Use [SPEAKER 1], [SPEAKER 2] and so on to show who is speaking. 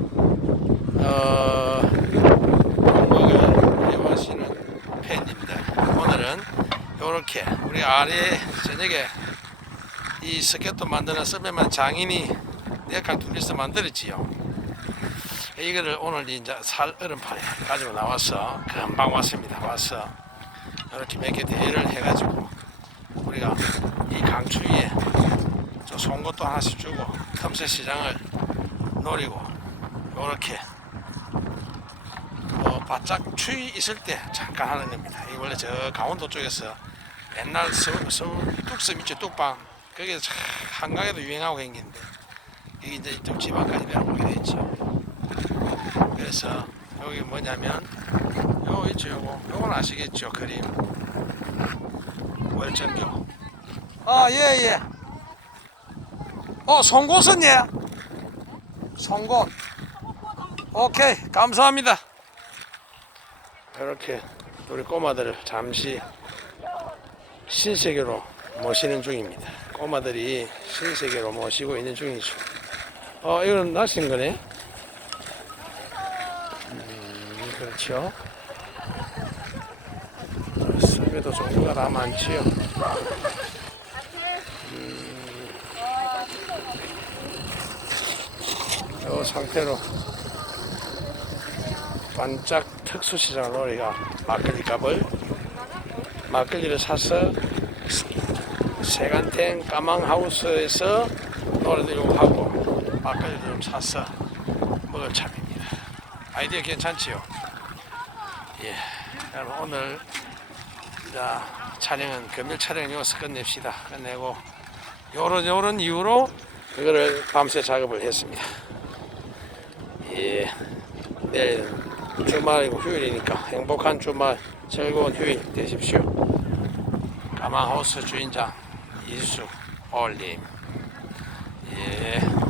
[SPEAKER 1] 어, 먹을 이용하시는 팬입니다. 오늘은 요렇게 우리 아래 저녁에 이 스케트 만드는 서베만 장인이 내강 둘이서 만들었지요. 이거를 오늘 이제 살 얼음판에 가지고 나와서 금방 왔습니다. 와서 이렇게 몇 개 대회를 해가지고 우리가 이 강추위에 저 송곳도 하나씩 주고 틈새 시장을 노리고 이렇게. 어, 바짝 추위 있을 때 잠깐 하는 겁니다. 이 원래 저 강원도 쪽에서 옛날 서울, 뚝섬 있죠 뚝방 거기서 참 한강에도 유행하고 있는데 이게 이제 좀 지방까지 내려오게 됐죠. 그래서 여기 뭐냐면 요거 있죠 요거. 요건 아시겠죠 그림. 월정교. 아예예. 어 송곳은 예. 송곳 오케이 감사합니다. 이렇게 우리 꼬마들을 잠시 신세계로 모시는 중입니다. 꼬마들이 신세계로 모시고 있는 중이죠. 어 이건 낚시는 거네? 음, 그렇죠. 습에도 종류가 다 많지요. 이 상태로 반짝 특수시장을 우리가 막걸리 값을 막걸리를 사서 세간탱 까망하우스에서 노래도 하고 막걸리도 좀 사서 먹을 참입니다. 아이디어 괜찮지요? 예. 여러분 오늘 자, 촬영은 금일 촬영 여기서 끝냅시다. 끝내고 요런 요런 이유로 그거를 밤새 작업을 했습니다. 예. 내일 주말이고 휴일이니까 행복한 주말 즐거운 휴일 되십시오. 가마하우스 주인장 이수 올림. 예.